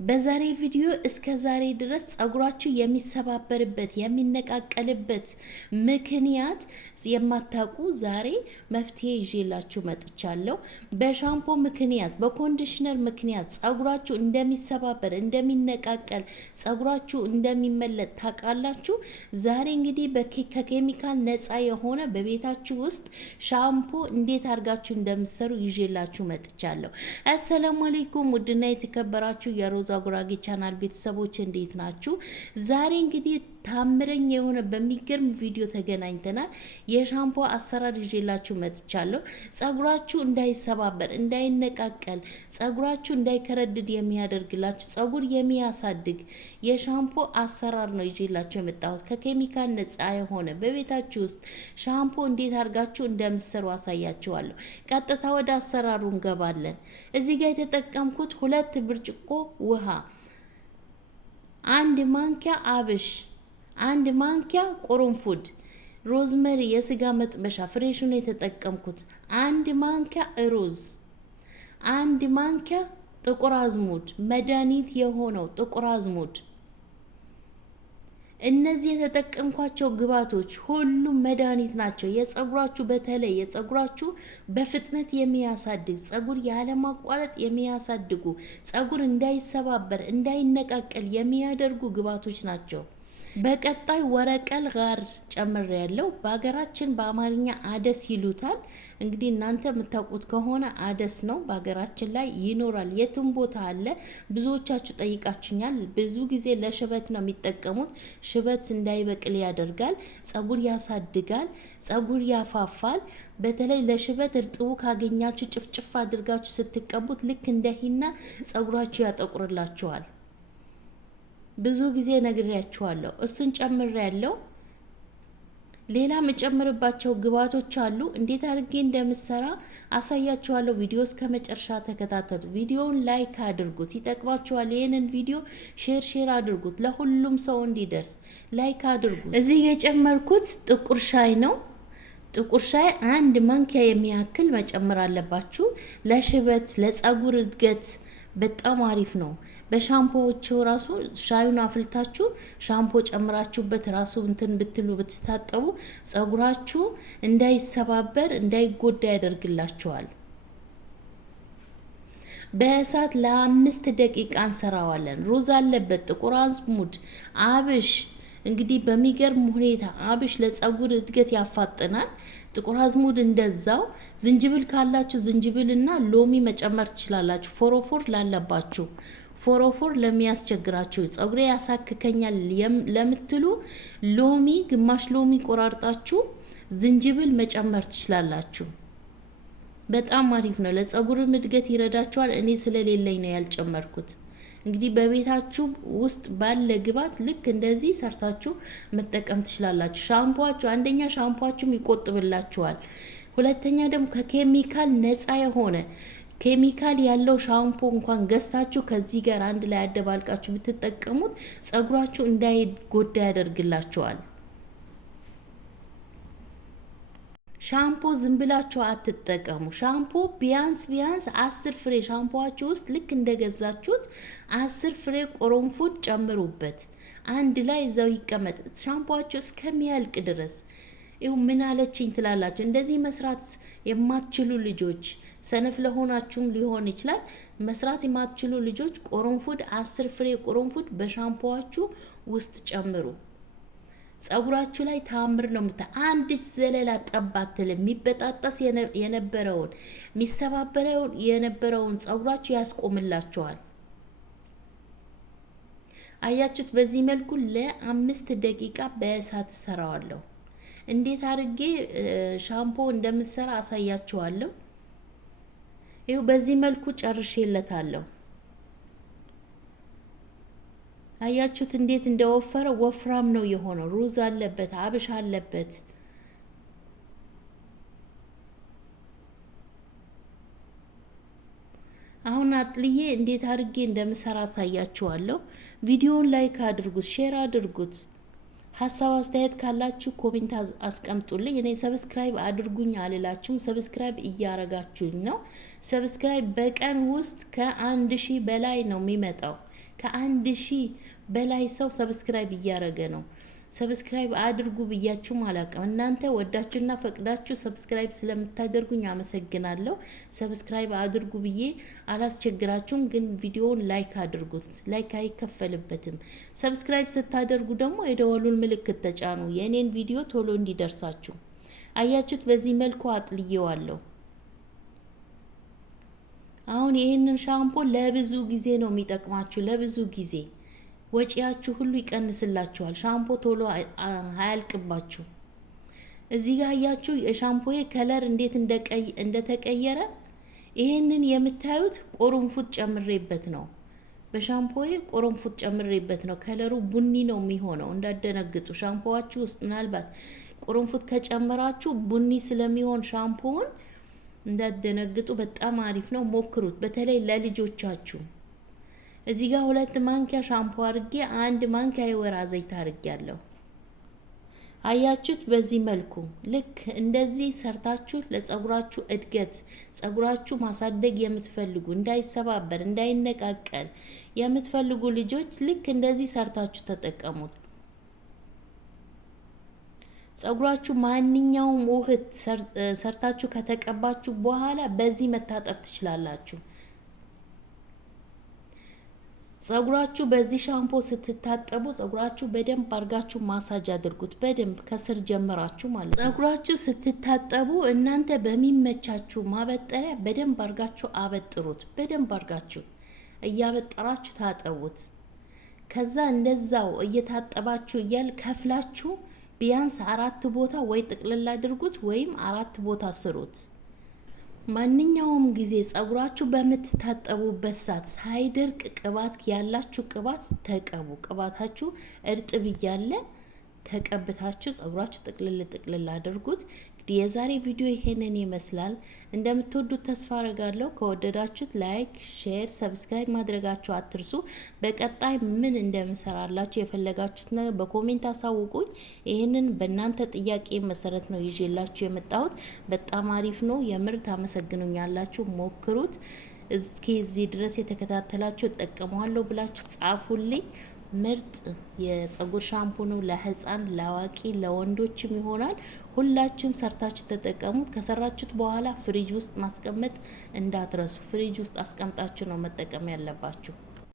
በዛሬ ቪዲዮ እስከ ዛሬ ድረስ ጸጉራችሁ የሚሰባበርበት የሚነቃቀልበት ምክንያት የማታውቁ ዛሬ መፍትሄ ይዤላችሁ መጥቻለሁ። በሻምፖ ምክንያት በኮንዲሽነር ምክንያት ጸጉራችሁ እንደሚሰባበር እንደሚነቃቀል ጸጉራችሁ እንደሚመለጥ ታውቃላችሁ። ዛሬ እንግዲህ ከኬሚካል ነፃ የሆነ በቤታችሁ ውስጥ ሻምፖ እንዴት አድርጋችሁ እንደምትሰሩ ይዤላችሁ መጥቻለሁ። አሰላሙ አለይኩም ውድና የተከበራችሁ የሮዛ ጉራጌ ቻናል ቤተሰቦች እንዴት ናችሁ? ዛሬ እንግዲህ ታምረኛ የሆነ በሚገርም ቪዲዮ ተገናኝተናል። የሻምፖ አሰራር ይዤላችሁ መጥቻለሁ። ጸጉራችሁ እንዳይሰባበር እንዳይነቃቀል ጸጉራችሁ እንዳይከረድድ የሚያደርግላችሁ ጸጉር የሚያሳድግ የሻምፖ አሰራር ነው ይዤላችሁ የመጣሁት። ከኬሚካል ነፃ የሆነ በቤታችሁ ውስጥ ሻምፖ እንዴት አድርጋችሁ እንደምትሰሩ አሳያችኋለሁ። ቀጥታ ወደ አሰራሩ እንገባለን። እዚህ ጋር የተጠቀምኩት 2 ብርጭቆ ውሃ፣ 1 ማንኪያ አብሽ፣ 1 ማንኪያ ቁርንፉድ፣ ሮዝመሪ የስጋ መጥበሻ ፍሬሹን የተጠቀምኩት፣ 1 ማንኪያ ሩዝ፣ 1 ማንኪያ ጥቁር አዝሙድ መድኃኒት የሆነው ጥቁር አዝሙድ። እነዚህ የተጠቀምኳቸው ግብአቶች ሁሉም መድኃኒት ናቸው። የጸጉራችሁ በተለይ የጸጉራችሁ በፍጥነት የሚያሳድግ ጸጉር ያለማቋረጥ የሚያሳድጉ ጸጉር እንዳይሰባበር እንዳይነቃቀል የሚያደርጉ ግብአቶች ናቸው። በቀጣይ ወረቀል ጋር ጨምሬያለሁ። በሀገራችን በአማርኛ አደስ ይሉታል። እንግዲህ እናንተ የምታውቁት ከሆነ አደስ ነው። በሀገራችን ላይ ይኖራል፣ የትም ቦታ አለ። ብዙዎቻችሁ ጠይቃችኛል። ብዙ ጊዜ ለሽበት ነው የሚጠቀሙት። ሽበት እንዳይበቅል ያደርጋል፣ ጸጉር ያሳድጋል፣ ጸጉር ያፋፋል። በተለይ ለሽበት እርጥቡ ካገኛችሁ ጭፍጭፍ አድርጋችሁ ስትቀቡት ልክ እንደ ሂና ጸጉራችሁ ያጠቁርላችኋል። ብዙ ጊዜ ነግሬያችኋለሁ። እሱን ጨምሬያለሁ። ሌላ የምጨምርባቸው ግብአቶች አሉ። እንዴት አድርጌ እንደምሰራ አሳያችኋለሁ። ቪዲዮ እስከ መጨረሻ ተከታተሉ። ቪዲዮውን ላይክ አድርጉት፣ ይጠቅማችኋል። ይህንን ቪዲዮ ሼር አድርጉት ለሁሉም ሰው እንዲደርስ ላይክ አድርጉት። እዚህ የጨመርኩት ጥቁር ሻይ ነው። ጥቁር ሻይ 1 ማንኪያ የሚያክል መጨመር አለባችሁ። ለሽበት ለጸጉር እድገት በጣም አሪፍ ነው። በሻምፖዎቹ ራሱ ሻዩን አፍልታችሁ ሻምፖ ጨምራችሁበት ራሱ እንትን ብትሉ ብትታጠቡ ጸጉራችሁ እንዳይሰባበር እንዳይጎዳ ያደርግላችኋል። በእሳት ለ5 ደቂቃ እንሰራዋለን። ሩዝ አለበት፣ ጥቁር አዝሙድ፣ አብሽ። እንግዲህ በሚገርም ሁኔታ አብሽ ለጸጉር እድገት ያፋጥናል። ጥቁር አዝሙድ እንደዛው። ዝንጅብል ካላችሁ ዝንጅብልና ሎሚ መጨመር ትችላላችሁ። ፎሮፎር ላለባችሁ፣ ፎሮፎር ለሚያስቸግራችሁ፣ ጸጉሬ ያሳክከኛል ለምትሉ ሎሚ፣ ግማሽ ሎሚ ቆራርጣችሁ ዝንጅብል መጨመር ትችላላችሁ። በጣም አሪፍ ነው። ለጸጉርም እድገት ይረዳችኋል። እኔ ስለሌለኝ ነው ያልጨመርኩት። እንግዲህ በቤታችሁ ውስጥ ባለ ግብአት ልክ እንደዚህ ሰርታችሁ መጠቀም ትችላላችሁ። ሻምፖአችሁ አንደኛ ሻምፖአችሁም ይቆጥብላችኋል። ሁለተኛ ደግሞ ከኬሚካል ነፃ የሆነ ኬሚካል ያለው ሻምፖ እንኳን ገዝታችሁ ከዚህ ጋር አንድ ላይ አደባልቃችሁ ብትጠቀሙት ጸጉራችሁ እንዳይጎዳ ያደርግላችኋል። ሻምፖ ዝም ብላችሁ አትጠቀሙ። ሻምፖ ቢያንስ 10 ፍሬ ሻምፖአችሁ ውስጥ ልክ እንደገዛችሁት 10 ፍሬ ቁርንፉድ ጨምሩበት። አንድ ላይ እዛው ይቀመጥ ሻምፖአችሁ እስከሚያልቅ ድረስ። ይኸው ምን አለችኝ ትላላችሁ። እንደዚህ መስራት የማትችሉ ልጆች፣ ሰነፍ ለሆናችሁም ሊሆን ይችላል። መስራት የማትችሉ ልጆች ቁርንፉድ 10 ፍሬ ቁርንፉድ በሻምፖአችሁ ውስጥ ጨምሩ። ጸጉራችሁ ላይ ታምር ነው አንድ ዘለላ ጠባትል የሚበጣጠስ የነበረውን የሚሰባበረውን የነበረውን ጸጉራችሁ ያስቆምላችኋል። አያችሁት? በዚህ መልኩ ለ5 ደቂቃ በእሳት ሰራዋለሁ። እንዴት አድርጌ ሻምፖ እንደምሰራ አሳያችኋለሁ። ይኸው በዚህ መልኩ ጨርሼለታለሁ። አያችሁት እንዴት እንደወፈረ? ወፍራም ነው የሆነው። ሩዝ አለበት፣ አብሽ አለበት። አሁን አጥልዬ እንዴት አድርጌ እንደምሰራ አሳያችኋለሁ። ቪዲዮውን ላይክ አድርጉት፣ ሼር አድርጉት። ሀሳብ አስተያየት ካላችሁ ኮሜንት አስቀምጡልኝ። እኔ ሰብስክራይብ አድርጉኝ አልላችሁም፣ ሰብስክራይብ እያረጋችሁኝ ነው። ሰብስክራይብ በቀን ውስጥ ከ1000 በላይ ነው የሚመጣው። ከ1000 በላይ ሰው ሰብስክራይብ እያደረገ ነው። ሰብስክራይብ አድርጉ ብያችሁ አላውቅም። እናንተ ወዳችሁና ፈቅዳችሁ ሰብስክራይብ ስለምታደርጉኝ አመሰግናለሁ። ሰብስክራይብ አድርጉ ብዬ አላስቸግራችሁም፣ ግን ቪዲዮውን ላይክ አድርጉት። ላይክ አይከፈልበትም። ሰብስክራይብ ስታደርጉ ደግሞ የደወሉን ምልክት ተጫኑ፣ የእኔን ቪዲዮ ቶሎ እንዲደርሳችሁ። አያችሁት? በዚህ መልኩ አጥልየዋለሁ። አሁን ይሄንን ሻምፖ ለብዙ ጊዜ ነው የሚጠቅማችሁ፣ ለብዙ ጊዜ ወጪያችሁ ሁሉ ይቀንስላችኋል። ሻምፖ ቶሎ አያልቅባችሁ። እዚህ ጋር አያችሁ የሻምፖዬ ከለር እንዴት እንደተቀየረ። ይሄንን የምታዩት ቆርንፉት ጨምሬበት ነው። በሻምፖዬ ቆርንፉት ጨምሬበት ነው። ከለሩ ቡኒ ነው የሚሆነው። እንዳደነግጡ ሻምፖዋችሁ ውስጥ ምናልባት ቆርንፉት ከጨመራችሁ ቡኒ ስለሚሆን ሻምፖውን እንዳደነግጡ። በጣም አሪፍ ነው፣ ሞክሩት። በተለይ ለልጆቻችሁ። እዚህ ጋር 2 ማንኪያ ሻምፖ አድርጌ 1 ማንኪያ የወይራ ዘይት አድርጌያለሁ። አያችሁት? በዚህ መልኩ ልክ እንደዚህ ሰርታችሁ ለጸጉራችሁ እድገት ጸጉራችሁ ማሳደግ የምትፈልጉ እንዳይሰባበር እንዳይነቃቀል የምትፈልጉ ልጆች ልክ እንደዚህ ሰርታችሁ ተጠቀሙት። ጸጉራችሁ ማንኛውም ውህት ሰርታችሁ ከተቀባችሁ በኋላ በዚህ መታጠብ ትችላላችሁ። ጸጉራችሁ በዚህ ሻምፖ ስትታጠቡ ጸጉራችሁ በደንብ አርጋችሁ ማሳጅ አድርጉት። በደንብ ከስር ጀምራችሁ ማለት ነው። ጸጉራችሁ ስትታጠቡ እናንተ በሚመቻችሁ ማበጠሪያ በደንብ አርጋችሁ አበጥሩት። በደንብ አርጋችሁ እያበጠራችሁ ታጠቡት። ከዛ እንደዛው እየታጠባችሁ እያል ከፍላችሁ ቢያንስ 4 ቦታ ወይ ጥቅልል አድርጉት ወይም 4 ቦታ ስሩት። ማንኛውም ጊዜ ጸጉራችሁ በምትታጠቡበት ሰዓት ሳይደርቅ ቅባት ያላችሁ ቅባት ተቀቡ። ቅባታችሁ እርጥብ እያለ ተቀብታችሁ ጸጉራችሁ ጥቅልል አድርጉት። እንግዲህ የዛሬ ቪዲዮ ይሄንን ይመስላል። እንደምትወዱት ተስፋ አረጋለሁ። ከወደዳችሁት ላይክ፣ ሼር፣ ሰብስክራይብ ማድረጋችሁ አትርሱ። በቀጣይ ምን እንደምሰራላችሁ የፈለጋችሁት ነገር በኮሜንት አሳውቁኝ። ይሄንን በእናንተ ጥያቄ መሰረት ነው ይዤላችሁ የመጣሁት። በጣም አሪፍ ነው። የምርት አመሰግኑኛላችሁ። ሞክሩት። እስኪ እዚህ ድረስ የተከታተላችሁ እጠቀመዋለሁ ብላችሁ ጻፉልኝ። ምርጥ የጸጉር ሻምፖ ነው። ለህፃን፣ ለአዋቂ፣ ለወንዶችም ይሆናል። ሁላችሁም ሰርታችሁ ተጠቀሙት። ከሰራችሁት በኋላ ፍሪጅ ውስጥ ማስቀመጥ እንዳትረሱ። ፍሪጅ ውስጥ አስቀምጣችሁ ነው መጠቀም ያለባችሁ።